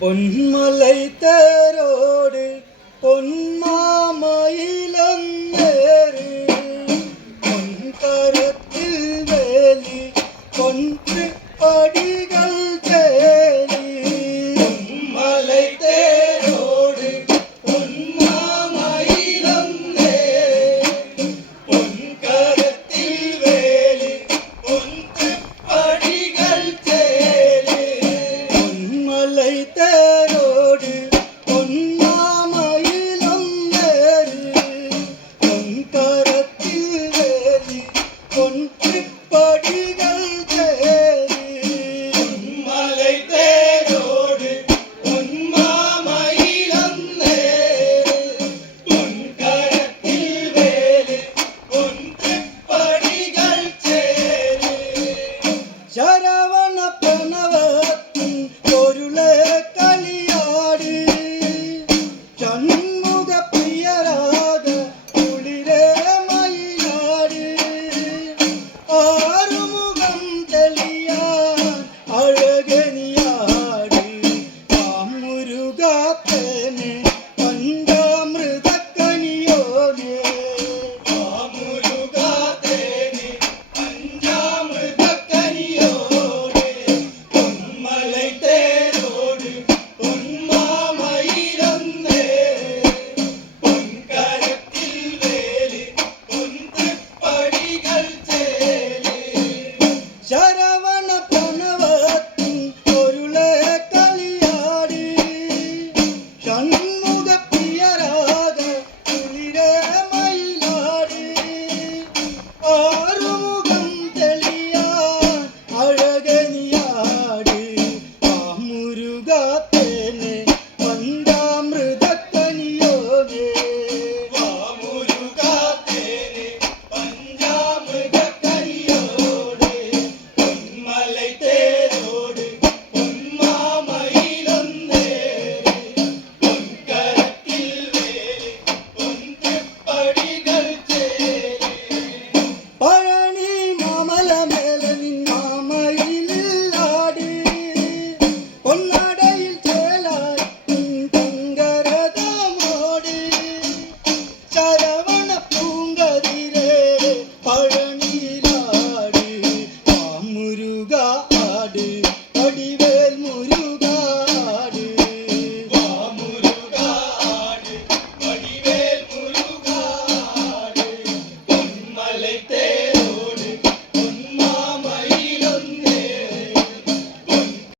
பொன்மலை தேரோடு பொன்மாமயிலந்தேறு பொன்கரத்தில் வேலி கொன்று படிகள் தேலி பொன்மலை தேரோடு பொன்மாமயிலந்தேறு பொன்கரத்தில் வேலி கொன்று படிகள் தேலி பொன்மலை தேரோடு பொன்மாமயிலந்தேறு பொன்கரத்தில் வேலி கொன்று படிகள் தேலி பொன்மலை தேரோடு பொன்மாமயிலந்தேறு பொன்கரத்தில் வேலி கொன்று படிகள் தேலி ശരവണ പ്രണവത്തിൻ പൊരുളെ കളിയാടി ഷൺമുഖ പ്രിയരാഗ കുളിരെ മയിലാടി ആറുമുഖം തെളിയാൻ അഴകനിയാടി മുരുകാത്തേനെ പഞ്ചാമൃതക്കനിയോനെ മുരുകാത്തേനെ പഞ്ചാമൃതക്കനിയോനെ പൊന്മலை தேரோடு பொன்மாமயிலந்தேறு பொன்கரத்தில் வேலி கொன்று படிகள் தேலி ശരവണ പ്രണവത്തിൻ പൊരുളെ കളിയാടി ഷൺമുഖ പ്രിയരാഗ കുളിരെ മയിലാടി ആറുമുഖം തെളിയാൻ അഴകനിയാടി മുരുകാത്തേനെ